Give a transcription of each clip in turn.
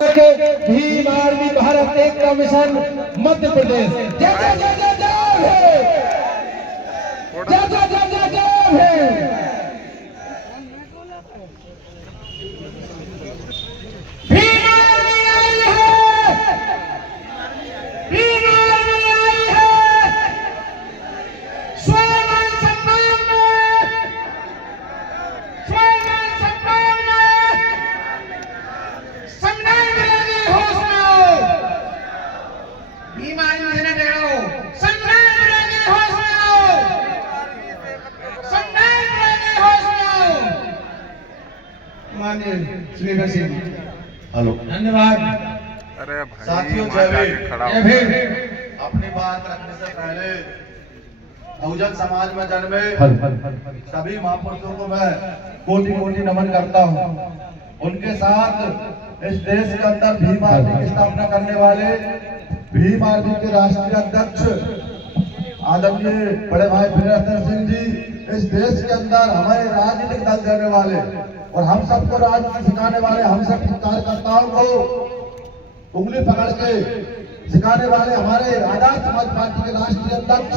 Bhim army Bharat एकता mission Madhya Pradesh. जय जय जय जय जय भीम, जय जय जय जय जय भीम। भीम आर्मी आई है, भीम आर्मी आई है। स्वयं सम्मान में, स्वयं सम्मान में संग्राम मिलेगी हौसला। भीम आर्मी ने टेढ़ो संग्राम मिलेगी हौसला, संग्राम मिलेगी हौसला। माननीय श्री वसीम, हेलो, धन्यवाद। अरे भाई साथियों, वहाँ जाके जय खड़ा हो। भीम। अपनी बात रखने से पहले बहुजन समाज में जन्मे सभी महापुरुषों को मैं कोटि कोटि नमन करता हूँ। उनके साथ इस देश के अंदर भीम आर्मी की स्थापना करने वाले भीम आर्मी के राष्ट्रीय अध्यक्ष आदरणीय बड़े भाई वीरेंद्र सिंह जी, इस देश के अंदर हमारे राजनीतिक दल देने वाले और हम सबको राजनीति सिखाने वाले, हम सब कार्यकर्ताओं को उंगली पकड़ के सिखाने वाले हमारे आजाद समाज पार्टी के राष्ट्रीय अध्यक्ष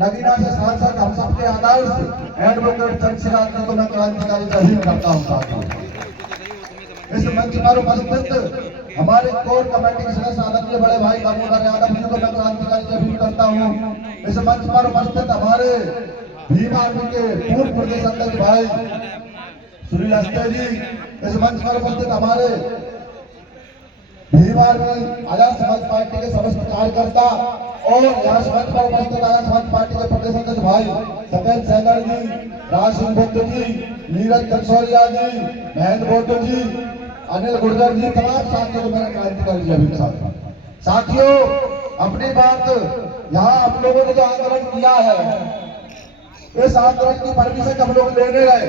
नगीना से सांसद हम सबके आदर्श एडवोकेट चंद्रशेखर जी को मैं क्रांतिकारी जहीर करता हूँ। साथियों, इस मंच पर उपस्थित हमारे कोर कमेटी के सदस्य आदरणीय बड़े भाई दामोदर यादव जी को मैं क्रांतिकारी जहीर करता हूँ। इस मंच पर उपस्थित हमारे भीम आर्मी के पूर्व प्रदेश अध्यक्ष भाई सुनील अस्ते जी, इस मंच पर उपस्थित हमारे भीम आर्मी आजाद समाज पार्टी के समस्त कार्यकर्ता और यहाँ मंच पर उपस्थित आजाद समाज पार्टी के प्रदेश अध्यक्ष भाई सत्येंद्र सहगल जी, राज सिंह बुद्ध जी, नीरज कंसोलिया जी, महेंद्र बोटो जी, अनिल गुर्जर जी, तमाम साथियों को मैंने क्रांतिकारी जय भीम। साथियों, अपनी बात यहाँ आप लोगों ने जो आंदोलन किया है, इस आंदोलन की परमिशन हम लोग लेने गए,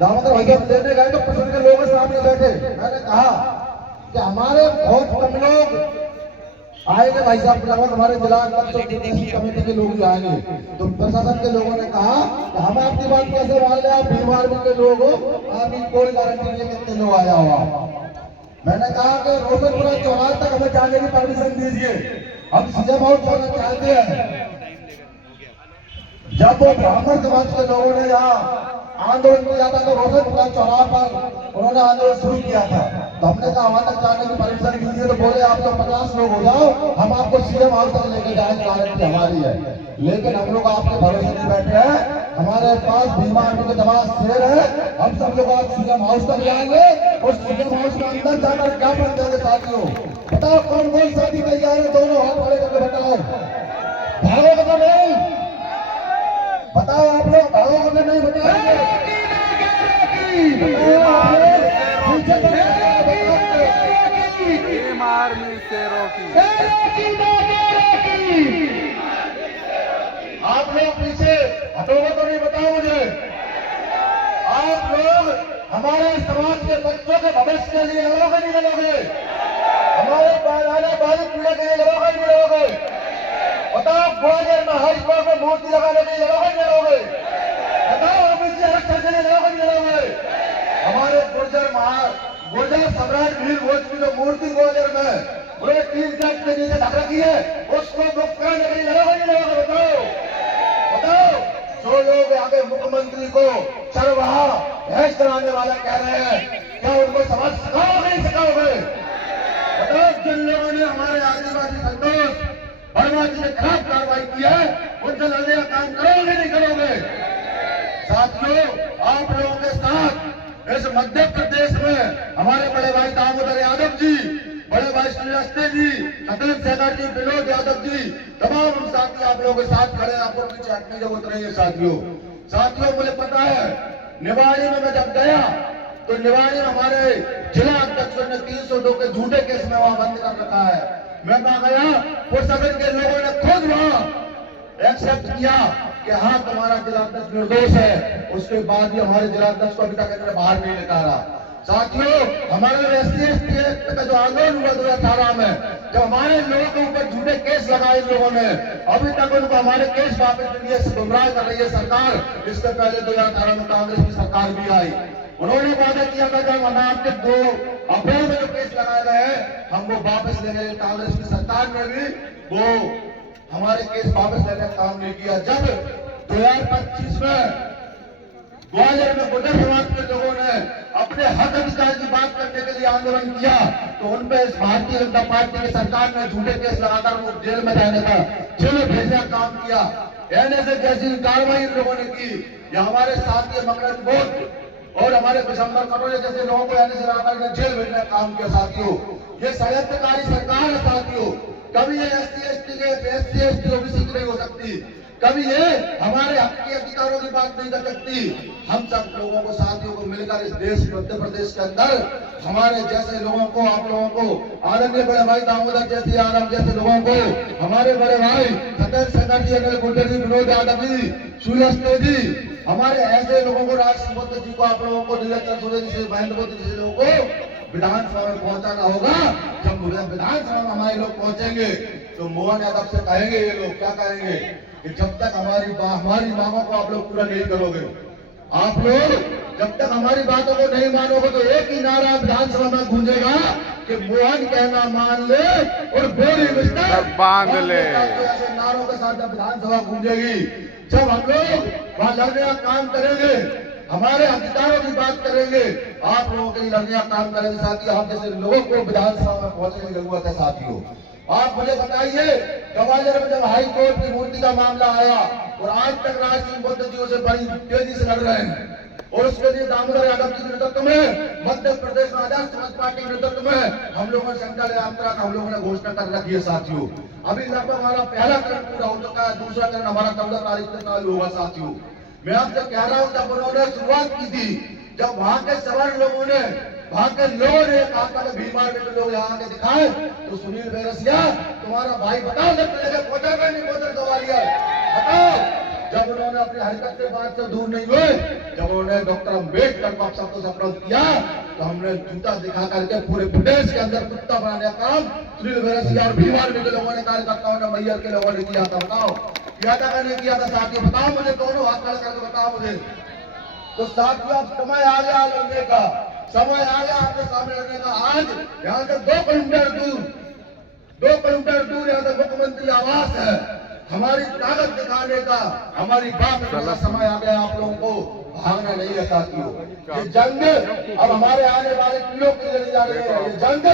दामोदर भैया लेने गए तो प्रशासन के लोगों के सामने बैठे, मैंने कहा कि हमारे बहुत कम लोग आएंगे भाई साहब, लगभग हमारे जिला अध्यक्ष कमेटी के लोग ही आएंगे। तो प्रशासन के लोगों ने कहा कि हम आपकी बात कैसे मान ले, आप भीम आर्मी के लोग हो, आपकी कोई गारंटी नहीं है कितने लोग आया हुआ। मैंने कहा कि रोशनपुरा चौराहे तक हमें जाने की परमिशन दीजिए, हम सीएम हाउस जाना चाहते हैं। जब वो ब्राह्मण समाज के लोगों ने यहाँ आंदोलन किया था तो रोशनपुरा चौराहे पर उन्होंने आंदोलन शुरू किया था, तो हमने कहा वहां तक जाने की परमिशन दीजिए। तो बोले आप तो 50 लोग हो जाओ, हम आपको सीएम हाउस तक लेके जाएंगे, गारंटी हमारी है। लेकिन हम लोग आपके भरोसे नहीं बैठे हैं, हमारे पास भीम आर्मी के जवान शेर है, हम सब लोग आप सीएम हाउस तक जाएंगे और सीएम हाउस के अंदर जाकर क्या बन जाएंगे। साथियों, बताओ कौन कौन साथी तैयार है, दोनों हाथ खड़े करके बताओ। भागोगे तो नहीं? बताओ आप लोग भागोगे तो नहीं? बताओगे भीम आर्मी शेरों की, आप लोग पीछे हटोगे तो नहीं? बताओ मुझे, आप लोग हमारे समाज के बच्चों के भविष्य के लिए लड़ोगे नहीं लड़ोगे? हमारे आने वाली पीढ़ी के लिए लड़ोगे नहीं लड़ोगे? बताओ ग्वालियर में हाई कोर्ट में मूर्ति लगाने के लिए लड़ोगे नहीं लड़ोगे? बताओ ओबीसी आरक्षण के लिए लड़ोगे नहीं लड़ोगे? हमारे गुर्जर सम्राट वीर भोज की जो मूर्ति ग्वालियर में उन्होंने 3 सेट के नीचे ढक रखी है, उसको मुक्त करने के लिए लड़ोगे नहीं लड़ोगे? बताओ बताओ। जो लोग आगे मुख्यमंत्री को चरवाहा भैंस चलाने वाला कह रहे हैं, क्या उनको समझ सिखाओगे नहीं सिखाओगे? बताओ, जिन लोगों ने हमारे आदिवासी संतोष वर्मा जी के खिलाफ कार्रवाई की है, उनसे लड़ने का काम करोगे नहीं करोगे? साथियों, आप लोगों के साथ इस मध्य प्रदेश में हमारे बड़े भाई दामोदर यादव जी, बड़े भाई सुनील अस्ते जी, सत्येंद्र सहगल जी, विनोद यादव जी, तमाम साथी आप लोगों के साथ खड़े, आपको पीछे हटने की जरूरत नहीं है। साथियों, मुझे पता है निवाड़ी में मैं जब गया तो निवाड़ी में हमारे जिला अध्यक्षों ने 302 के झूठे केस में वहां बंद कर रखा है। मैं वहां गया, उस सदन के लोगों ने खुद वहां एक्सेप्ट किया कि हाँ तुम्हारा जिलाध्यक्ष निर्दोष है, उसके बाद भी हमारे जिलाध्यक्ष को अभी तक इन्होंने बाहर नहीं निकाला। साथियों, हमारे SC/ST एक्ट का जो आंदोलन हुआ 2018 में, जब हमारे लोगों के ऊपर झूठे केस लगाए इन लोगों ने, अभी तक उनको हमारे केस वापस के लिए गुमराह कर रही है सरकार। इससे पहले 2018 में कांग्रेस की सरकार भी आई, उन्होंने वादा किया था जब हम आपके 2 अप्रैल में जो केस लगाए हम वो वापस लेने, कांग्रेस की सरकार ने भी वो हमारे केस वापस लेने का काम नहीं किया। जब 2025 में ग्वालियर में गुर्जर समाज के लोगों ने अपने हक अधिकार की बात करने के लिए आंदोलन किया तो उन पे भारतीय जनता पार्टी की सरकार ने झूठे केस लगाकर वो जेल में जाने का, जेल में भेजने का काम किया। एनएसए जैसी कार्रवाई इन लोगों ने की। ये हमारे साथी मकरंद बोध और हमारे विशंबर कटोरे जैसे लोगों को एनएसए लगाकर जेल भेजने का काम किया। साथियों, ये षड्यंत्रकारी सरकार है। साथियों, कभी ये SC/ST ओबीसी की नहीं हो सकती, कभी ये हमारे हक के अधिकारों की बात नहीं कर सकती। हम सब लोगों को, साथियों को मिलकर इस देश मध्य प्रदेश के अंदर हमारे जैसे लोगों को, आप लोगों को, आदरणीय बड़े भाई दामोदर जैसे यादव जैसे लोगों को, हमारे बड़े भाई सत्येंद्र शंकर जी, अनिल गुर्जर जी, विनोद यादव जी, सूर्यस्ते जी, हमारे ऐसे लोगों को, राज सिंह जी को, आप लोगों को, नीलम सूर्य जी से, महेंद्र मोदी जैसे लोगों को विधानसभा में पहुंचाना होगा। जब विधानसभा में हमारे लोग पहुंचेंगे तो मोहन यादव से कहेंगे, ये लोग क्या कहेंगे कि जब तक हमारी मांगों को आप लोग पूरा नहीं करोगे, आप लोग जब तक हमारी बातों को नहीं मानोगे तो एक ही नारा विधानसभा में गूंजेगा कि मोहन कहना मान ले और बोली मिस्टर बांध ले। ऐसे नारों के साथ जब विधानसभा गूंजेगी, जब हम लोग वहां लड़ने का काम करेंगे, हमारे अधिकारों की बात करेंगे, आप लोगों के लिए लड़ने का काम करेंगे। साथियों, आप जैसे लोगों को विधानसभा में पहुंचने की जरूरत है। साथियों, आप मुझे बताइए, ग्वालियर में जब हाई कोर्ट की मूर्ति का मामला आया और आज तक राज सिंह बुद्ध जी उसे बड़ी तेजी से लड़ रहे हैं और उसके लिए दामोदर यादव जी के नेतृत्व में, मध्य प्रदेश में आजाद समाज पार्टी के नेतृत्व में हम लोगों ने संकल्प यात्रा का हम लोगों ने घोषणा कर रखी है। साथियों, अभी लगभग हमारा पहला चरण पूरा हो चुका है, दूसरा चरण हमारा 14 तारीख से चालू होगा। साथियों, मैं आपसे कह रहा हूं, जब उन्होंने शुरुआत की थी, जब वहां के सवर्ण लोगों ने, वहां के लोगों ने कहा कि भीमार के लोग यहाँ के दिखाए तो सुनील बैरसिया तुम्हारा भाई बताओ जब पहुंचा नहीं पहुंचा ग्वालियर बताओ। जब उन्होंने अपनी हरकत से बात से दूर नहीं हुए, जब उन्होंने डॉक्टर अम्बेडकर को सबको सपोर्ट किया तो हमने जूता दिखा करके पूरे प्रदेश के अंदर कुत्ता बनाने का काम सुनील बैरसिया और भीमार के लोगों ने, कार्यकर्ताओं ने, मैयर के लोगों ने किया था। बताओ किया था नहीं किया था? साथियों बताओ मुझे, दोनों हाथ खड़े करके बताओ मुझे। तो साथियों, अब समय आ गया लड़ने का, समय आ गया आपके सामने लड़ने का। आज यहाँ से 2 किलोमीटर दूर यहाँ से मुख्यमंत्री आवास है। हमारी ताकत दिखाने का, हमारी बात करने का समय आ गया। आप लोगों को भागना नहीं है। साथियों, ये जंग अब हमारे आने वाले पीढ़ियों के लिए लड़ी जा रही है। ये जंग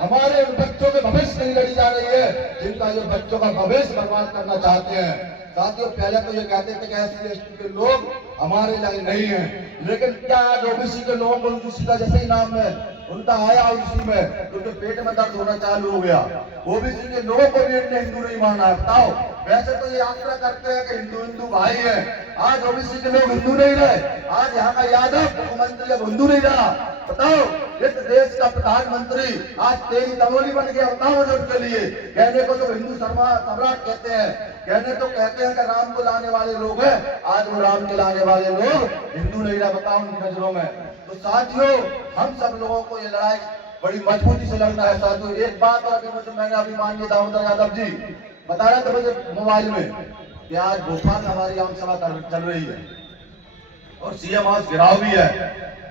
हमारे बच्चों के भविष्य के लिए लड़ी जा रही है, जिनका ये बच्चों का भविष्य बर्बाद करना चाहते हैं। साथियों, पहले तो ये कहते थे कि SC/ST के लोग हमारे लिए नहीं है, लेकिन क्या आज ओबीसी के लोगों को ओबीसी का जैसे ही नाम है उनका आया ओबीसी में तो उनके पेट में दर्द होना चालू हो गया। ओबीसी के लोगों को भी इनने हिंदू नहीं माना है। बताओ, वैसे तो ये यात्रा करते हैं कि हिंदू भाई है, आज ओबीसी के लोग हिंदू नहीं रहे, आज यहाँ का यादव मुख्यमंत्री अब हिंदू नहीं रहा। बताओ, इस देश का प्रधानमंत्री आज तेरी तमोली बन गया। बताओ मुझे उनके लिए, कहने को तो हिंदू सम्राट कहते हैं, कहने तो कहते हैं कि राम को लाने वाले लोग हैं, आज वो राम के लाने वाले लोग हिंदू नहीं रहा। बताओ उनकी नजरों में। तो साथियों, हम सब लोगों को ये लड़ाई बड़ी मजबूती से लड़ना है। साथियों, एक बात और मैंने अभी माननीय दामोदर यादव जी बता रहे थे मुझे मोबाइल में कि आज भोपाल में हमारी आम सभा चल रही है और CM हाउस घिराव भी है।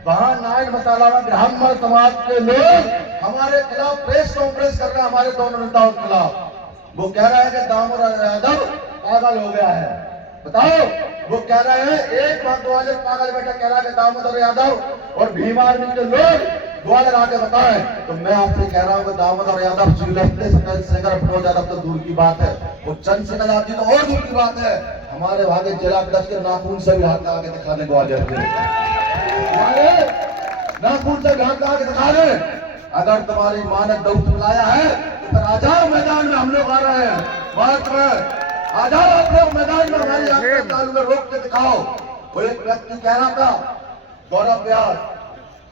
वहां नारायण मसाला में ब्राह्मण समाज के लोग हमारे खिलाफ प्रेस कॉन्फ्रेंस कर रहे हैं, हमारे दोनों नेताओं के खिलाफ। वो कह रहे हैं कि दामोदर यादव पागल हो गया है। बताओ, वो कह रहे हैं, एक बात ग्वालियर पागल बेटा कह रहा है कि दामोदर यादव और भीम आर्मी के लोग ग्वालियर आके बताएं। तो मैं आपसे कह रहा हूँ कि दामोदर यादव चंद्रशेखर यादव तो दूर की बात है, वो चंद्रशेखर यादव जी तो और दूर की बात है। हमारे भागे जिला अध्यक्ष के नाखून से भी हाथ लगा के दिखाने ग्वालियर के नाखून से भी हाथ लगा के दिखा रहे। अगर तुम्हारी मां ने दौड़ बुलाया है तो आ जाओ मैदान में, हम लोग आ रहे हैं मार्च में, आ जाओ आप लोग मैदान में, हमारी यात्रा चालू में रोक के दिखाओ। वो एक व्यक्ति कह रहा था, गौरव व्यास,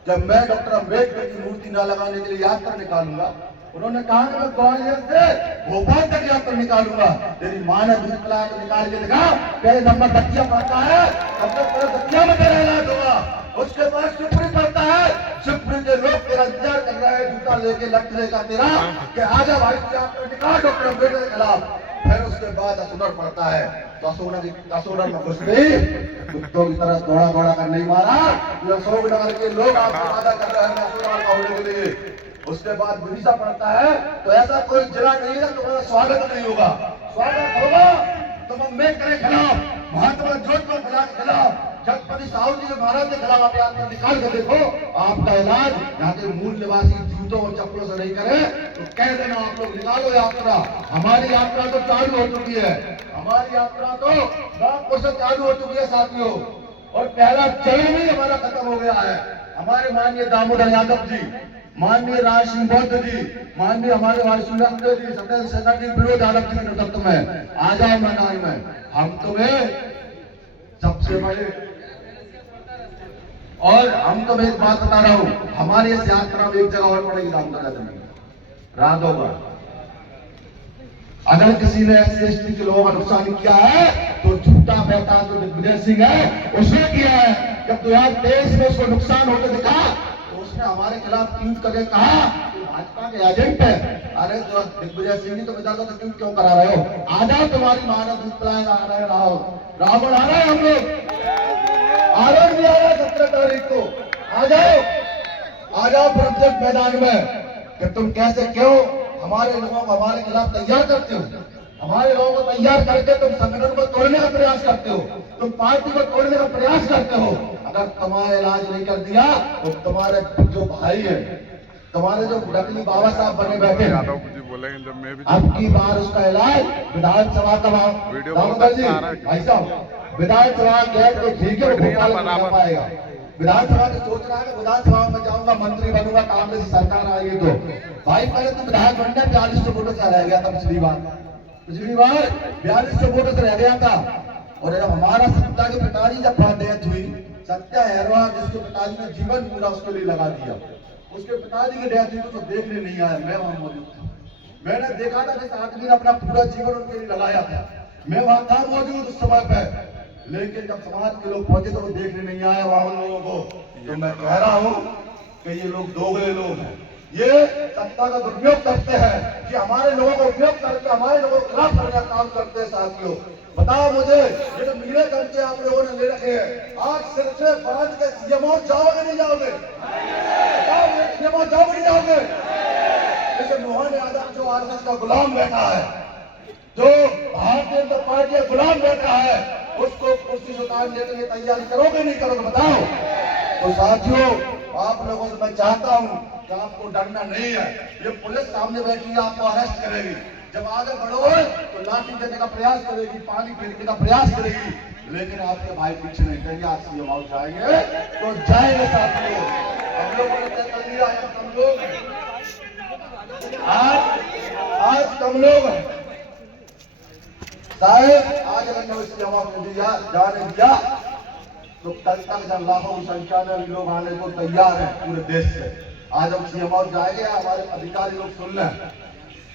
जब मैं डॉक्टर अम्बेडकर की मूर्ति न लगाने के लिए यात्रा निकालूंगा, उन्होंने कहा कि मैं ग्वालियर से भोपाल तक यात्रा निकालूंगा। तेरी मां ने दूध पिला के निकाल के दिखा, पहले नंबर दतिया पड़ता है, तब तक पूरा दतिया में तेरा इलाज होगा। उसके बाद शिवपुरी पड़ता है, शिवपुरी के लोग तेरा इंतजार कर रहे हैं जूता लेके लट लेगा तेरा कि आजा भाई यात्रा निकाल डॉक्टर अम्बेडकर के खिलाफ। फिर उसके बाद असुनर पड़ता है, तो असुनर में घुस गई, कुत्तों की तरह दौड़ा कर नहीं मारा। अशोकनगर के लोग आपको वादा कर रहे हैं असुनर का होने के लिए, उसके बाद विदिशा पड़ता है, तो ऐसा कोई जिला नहीं है तुम्हारा स्वागत नहीं होगा। स्वागत होगा तो अम्बेडकर के खिलाफ, महात्मा ज्योतिबा फुले के खिलाफ, छत्रपति साहू जी महाराज के खिलाफ आप यात्रा निकाल कर देखो। आपका इलाज यहाँ के मूल निवासी जूतों और चप्पलों से नहीं करे तो कह देना आप लोग निकालो यात्रा। हमारी यात्रा तो चालू हो चुकी है, हमारी यात्रा तो नागपुर से चालू हो चुकी है साथियों, और पहला चरण ही हमारा खत्म हो गया है। हमारे माननीय दामोदर यादव जी, माननीय राज सिंह बौद्ध जी, माननीय हमारे वायुसेना जी, सत्येंद्र शेखर जी, विनोद यादव जी के नेतृत्व में आ जाओ मैदान में। हम तुम्हें सबसे बड़े, और हम तो एक बात बता रहा हूं, हमारी इस यात्रा में एक जगह और पड़ेगी दामोदर में, राधोगढ़। अगर किसी ने SC/ST के लोगों का नुकसान किया है तो झूठा बैठा जो दिग्विजय सिंह है उसने किया है। जब 2023 में उसको नुकसान होते दिखा तो उसने हमारे खिलाफ ट्वीट करके कहा कि भाजपा के एजेंट है। अरे तो दिग्विजय सिंह जी, तुम इधर ट्वीट क्यों करा रहे हो? आ जाओ, तुम्हारी मानव दूतलाएं आ रहे, रावण आ रहा है, हम लोग आरोप भी आ रहा है 17 तारीख को। आ जाओ प्रत्येक मैदान में कि तुम कैसे क्यों हमारे लोगों को हमारे खिलाफ तैयार करते हो। हमारे लोगों को तैयार करके तुम संगठन को तोड़ने का प्रयास करते हो, तुम पार्टी को तोड़ने का प्रयास करते हो। अगर तुम्हारा इलाज नहीं कर दिया तो तुम्हारे जो भाई है, तुम्हारे जो नकली बाबा साहब बने बैठे हैं, अब की बार उसका इलाज विधानसभा का दामोदर जी भाई साहब, विधानसभा गैर तो ठीक है, भोपाल में नहीं पाएगा। विधानसभा तो सोच रहा है कि विधानसभा में जाऊंगा, मंत्री बनूंगा, कांग्रेस की सरकार आएगी तो भाई पहले तो विधायक बनने 4200 वोटों से रह गया था पिछली बार 4200 वोटों से रह गया था। और जब हमारा सत्ता के पिताजी जब डेथ हुई, सत्या अहरवाल जिसके पिताजी ने जीवन पूरा उसके लिए लगा दिया, उसके पिताजी की डेथ हुई तो देखने नहीं आया, मैं वहां मौजूद था। मैंने देखा था जिस आदमी ने अपना पूरा जीवन उनके लिए लगाया था, मैं वहां था मौजूद उस समय पे। लेकिन जब समाज के लोग पहुंचे तो वो देखने नहीं आया वहां उन लोगों को। तो मैं कह रहा हूं कि ये लोग दोगले लोग हैं, ये सत्ता का दुरुपयोग करते हैं कि हमारे लोगों को उपयोग करके हमारे लोगों के खिलाफ करने का काम करते हैं। साथियों बताओ मुझे, ये जो नीले गमछे आप लोगों ने ले रखे हैं, आज सिर से बांध के सीएमओ जाओगे नहीं जाओगे? बताओ सीएमओ जाओगे नहीं जाओगे? जैसे मोहन यादव जो आरएसएस का गुलाम बैठा है, जो भारतीय जनता पार्टी का गुलाम बैठा है, उसको कुर्सी से उतारने के लिए तैयारी करोगे नहीं करोगे? बताओ। तो साथियों आप लोगों से मैं चाहता हूं कि आपको डरना नहीं है। ये पुलिस सामने बैठी है, आपको अरेस्ट करेगी, जब आगे बढ़ोगे तो लाठी देने का प्रयास करेगी, पानी फेंकने का प्रयास करेगी, लेकिन आपके भाई पीछे नहीं करेंगे। आज सीएम हाउस जाएंगे तो जाएंगे साथियों। हम लोगों ने तय कर लिया है, हम लोग आज कम लोग शायद आज अगर सीएम हाउस ने दिया जाने दिया तो कल तक जब लाखों की संख्या में लोग आने को तैयार है पूरे देश से। आज हम सीएम हाउस जाएंगे, हमारे अधिकारी लोग सुन लें,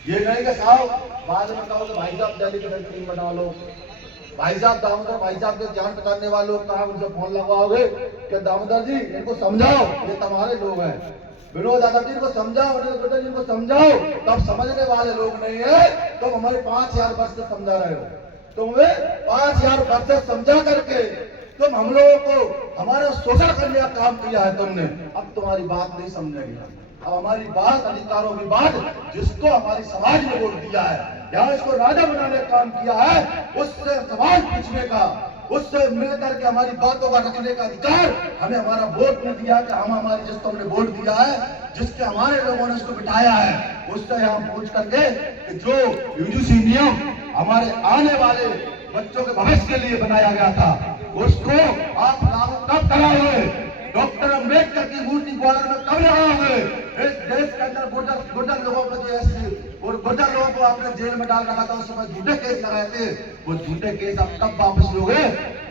ये नहीं कि साहब बाद में कहो कि भाई साहब दिल्ली की टीम बना लो, भाई साहब दामोदर भाई साहब के जान पहचानने वाले लोग कहा उनसे फोन लगवाओगे कि दामोदर जी इनको समझाओ, ये तुम्हारे लोग हैं, विनोद यादव जी को समझाओ, जी को समझाओ। तब समझने वाले लोग नहीं है, तुम हमारे 5000 वर्ष से समझा रहे हो, तुम्हें 5000 वर्ष से समझा करके तुम हम लोगों को हमारा शोषण करने का काम किया है तुमने। अब तुम्हारी बात नहीं समझेगी, अब हमारी बात अधिकारों की बात, जिसको हमारी समाज ने वोट दिया है, यहाँ इसको राजा बनाने का काम किया है, उससे सवाल पूछने का, उससे मिलकर के हमारी बातों का रखने का अधिकार हमें हमारा वोट ने दिया कि हम हमारी जिसको हमने वोट दिया है, जिसके हमारे लोगों ने उसको बिठाया है, उससे हम पूछ करके कि जो यूजीसी नियम हमारे आने वाले बच्चों के भविष्य के लिए बनाया गया था उसको आप लागू कब कराओगे? डॉक्टर अम्बेडकर की मूर्ति ग्वालियर में कब लगाओगे? इस देश के अंदर गुर्जर लोगों को जो और गुर्जर लोगों को आपने जेल में डाल रखा था, उस समय झूठे केस लगाए थे, वो झूठे केस आप कब वापस लोगे?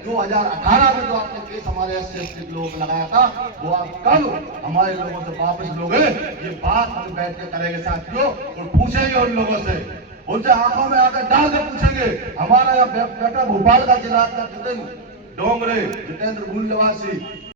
2018 में जो आपने केस हमारे SC/ST के लोगों को लगाया था, वो आप कब हमारे लोगों से वापस लोगे? ये बात हम बैठ के करेंगे साथियों, और पूछेंगे उन लोगों से, उनसे आंखों में आकर डाल कर पूछेंगे। हमारा यहाँ बेटा भोपाल का जिला जितेंद्र डोंगरे, जितेंद्र मूल निवासी